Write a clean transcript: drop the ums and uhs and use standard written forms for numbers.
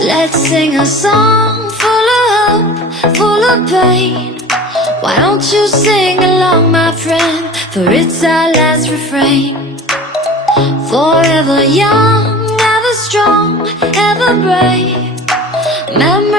Let's sing a song full of hope, full of pain. Why don't you sing along, my friend? For it's our last refrain. Forever young, ever strong, ever brave. Memories